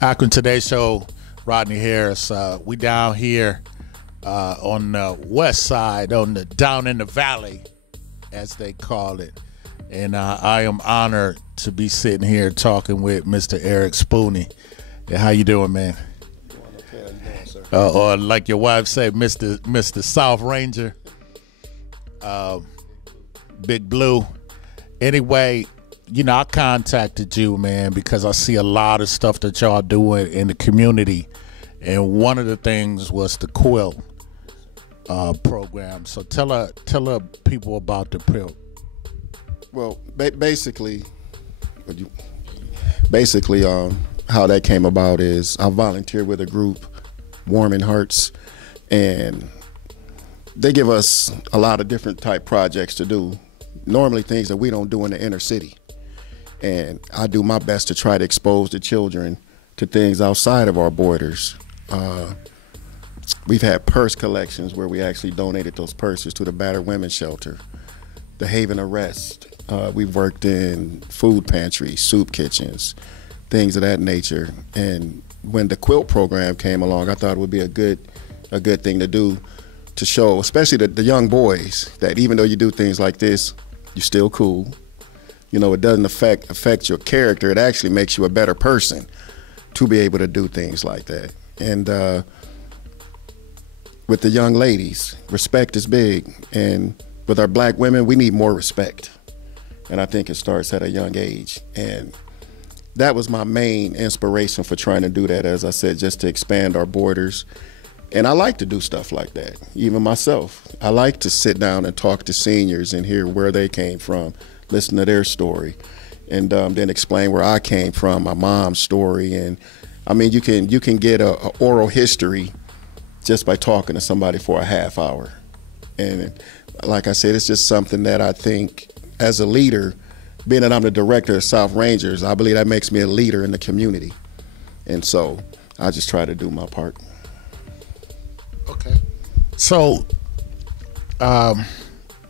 Akron Today Show, Rodney Harris. We down here on the west side, down in the valley, as they call it. And I am honored to be sitting here talking with Mr. Eric Spooney. And how you doing, man? Doing okay. How you doing, sir? Or like your wife said, Mr. South Ranger, Big Blue. Anyway, you know, I contacted you, man, because I see a lot of stuff that y'all doing in the community, and one of the things was the quilt program. So tell people about the quilt. Well, basically, how that came about is I volunteer with a group, Warming Hearts, and they give us a lot of different type projects to do. Normally things that we don't do in the inner city. And I do my best to try to expose the children to things outside of our borders. We've had purse collections where we actually donated those purses to the battered women's shelter, the Haven of Rest. We've worked in food pantries, soup kitchens, things of that nature. And when the quilt program came along, I thought it would be a good thing to do, to show, especially the young boys, that even though you do things like this, you're still cool. You know, it doesn't affect your character. It actually makes you a better person to be able to do things like that. And with the young ladies, respect is big. And with our black women, we need more respect. And I think it starts at a young age. And that was my main inspiration for trying to do that, as I said, just to expand our borders. And I like to do stuff like that, even myself. I like to sit down and talk to seniors and hear where they came from, listen to their story, and then explain where I came from, my mom's story. And I mean, you can get a oral history just by talking to somebody for a half hour. And like I said, it's just something that I think, as a leader, being that I'm the director of South Rangers, I believe that makes me a leader in the community. And so I just try to do my part. Okay. So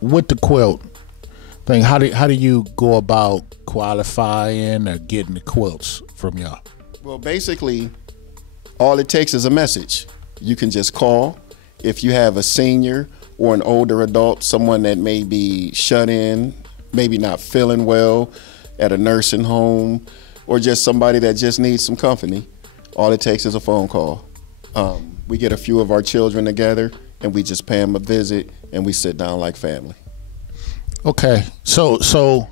with the quilt thing, how do you go about qualifying or getting the quilts from y'all? Well, basically, all it takes is a message. You can just call. If you have a senior or an older adult, someone that may be shut in, maybe not feeling well at a nursing home, or just somebody that just needs some company, all it takes is a phone call. We get a few of our children together and we just pay them a visit and we sit down like family. Okay, so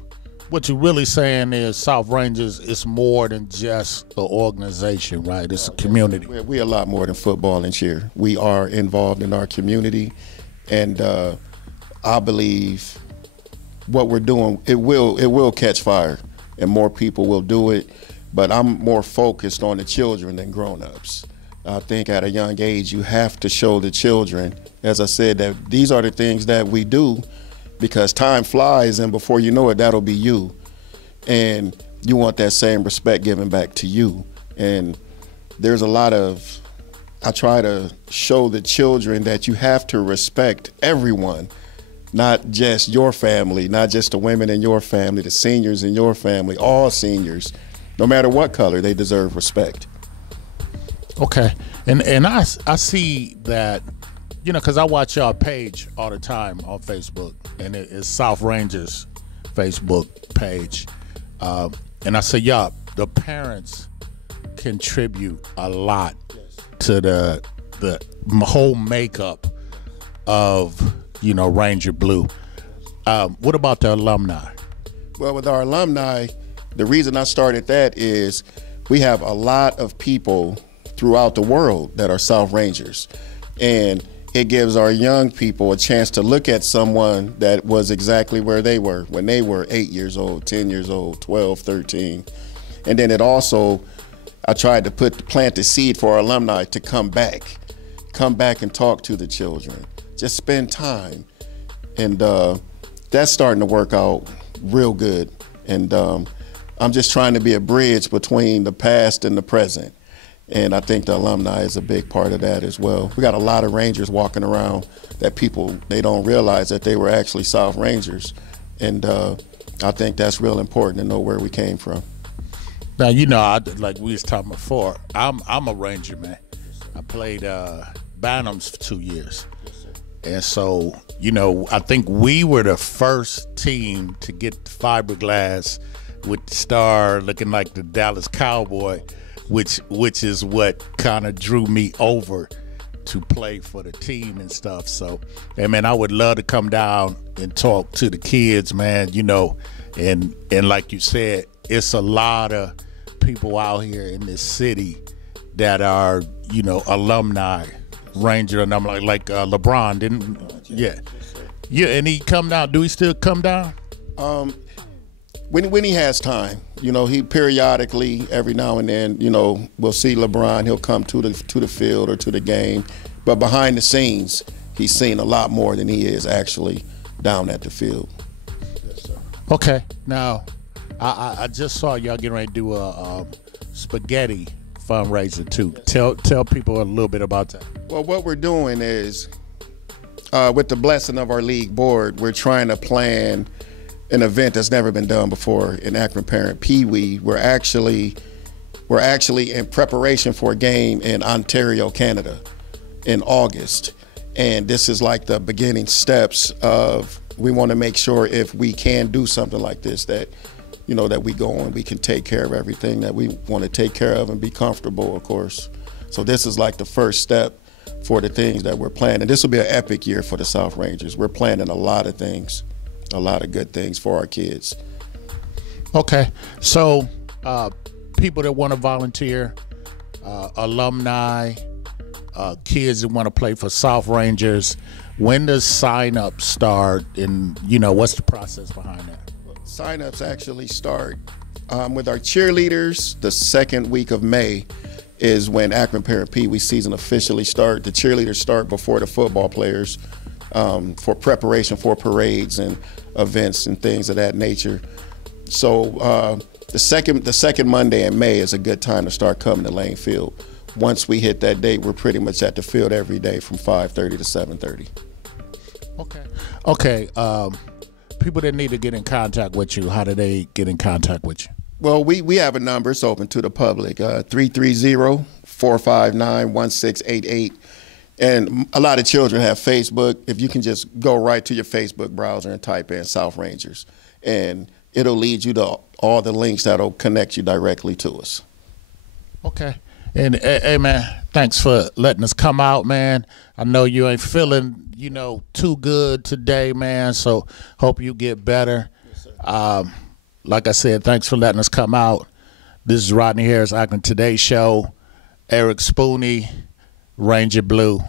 what you're really saying is South Rangers is more than just an organization, right? It's a community. We're a lot more than football and cheer. We are involved in our community, and I believe what we're doing, it will catch fire and more people will do it, but I'm more focused on the children than grown-ups. I think at a young age you have to show the children, as I said, that these are the things that we do, because time flies and before you know it, that'll be you. And you want that same respect given back to you. And there's a lot of, I try to show the children that you have to respect everyone, not just your family, not just the women in your family, the seniors in your family, all seniors, no matter what color, they deserve respect. Okay, and I see that, you know, because I watch y'all page all the time on Facebook, and it's South Rangers Facebook page, and I say, y'all, the parents contribute a lot to the whole makeup of, you know, Ranger Blue. What about the alumni? Well, with our alumni, the reason I started that is we have a lot of people throughout the world that are South Rangers, and it gives our young people a chance to look at someone that was exactly where they were when they were 8 years old, 10 years old, 12, 13. And then it also, I tried to plant the seed for our alumni to come back and talk to the children, just spend time. And that's starting to work out real good. And I'm just trying to be a bridge between the past and the present. And I think the alumni is a big part of that as well. We got a lot of Rangers walking around that people, they don't realize that they were actually South Rangers. And I think that's real important to know where we came from. Now, you know, like we was talking before, I'm a Ranger, man. I played Bantams for 2 years. And so, you know, I think we were the first team to get the fiberglass with the star looking like the Dallas Cowboy, which is what kind of drew me over to play for the team and stuff. So, hey, man, I would love to come down and talk to the kids, man, you know, and like you said, it's a lot of people out here in this city that are, you know, alumni Ranger, and I'm like LeBron didn't, yeah, and he come down. Do he still come down? When he has time, you know, he periodically, every now and then, you know, we'll see LeBron. He'll come to the field or to the game, but behind the scenes, he's seen a lot more than he is actually down at the field. Yes, sir. Okay, now I just saw y'all getting ready to do a spaghetti fundraiser too. Tell people a little bit about that. Well, what we're doing is, with the blessing of our league board, we're trying to plan an event that's never been done before in Akron Parent Pee Wee. We're actually in preparation for a game in Ontario, Canada, in August, and this is like the beginning steps of. We want to make sure if we can do something like this that, you know, that we go and we can take care of everything that we want to take care of and be comfortable, of course. So this is like the first step for the things that we're planning. This will be an epic year for the South Rangers. We're planning a lot of things, a lot of good things for our kids. Okay, so people that want to volunteer, alumni, kids that want to play for South Rangers, when does sign up start, and, you know, what's the process behind that? Sign-ups actually start with our cheerleaders. The second week of May is when Akron Parent Pee Wee season officially start. The cheerleaders start before the football players for preparation for parades and events and things of that nature. So the second Monday in May is a good time to start coming to Lane Field. Once we hit that date, we're pretty much at the field every day from 5:30 to 7:30. Okay. People that need to get in contact with you, how do they get in contact with you? Well, we have a number. It's open to the public, 330-459-1688. And a lot of children have Facebook. If you can just go right to your Facebook browser and type in South Rangers, and it'll lead you to all the links that'll connect you directly to us. Okay. And hey, man, thanks for letting us come out, man. I know you ain't feeling, you know, too good today, man, so hope you get better. Yes, sir. Like I said, thanks for letting us come out. This is Rodney Harris, Akron Today Show. Eric Spooney, Ranger Blue.